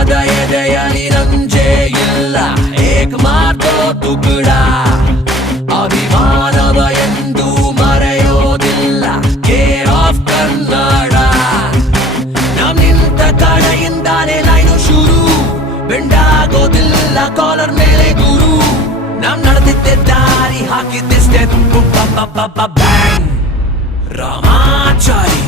ಕನ್ನಡದ ಎದೆಯಲಿ ರಂಜೆ ಇಲ್ಲ ಏಕಮಾತ್ರ ತುಕಡ ಅಭಿಮಾನವ ಎಂದು ಮರೆಯೋದಿಲ್ಲ ಕೇರ್ ಆಫ್ ಕನ್ನಡ ನಾವ್ ನಿಂತ ಕಡೆಯಿಂದಾನೆ ಲೈನು ಶುರು ಬೆಂಡಾಗೋದಿಲ್ಲ ಕಾಲರ್ ಮೇಲೆ ಗುರು ನಾವ್ ನಡೆದಿದ್ದೆ ದಾರಿ ಹಾಕಿದ್ದೆ ಸ್ಟೆಪ್ ಬ್ಯಾಂಗ್ ರಾಮಾಚಾರಿ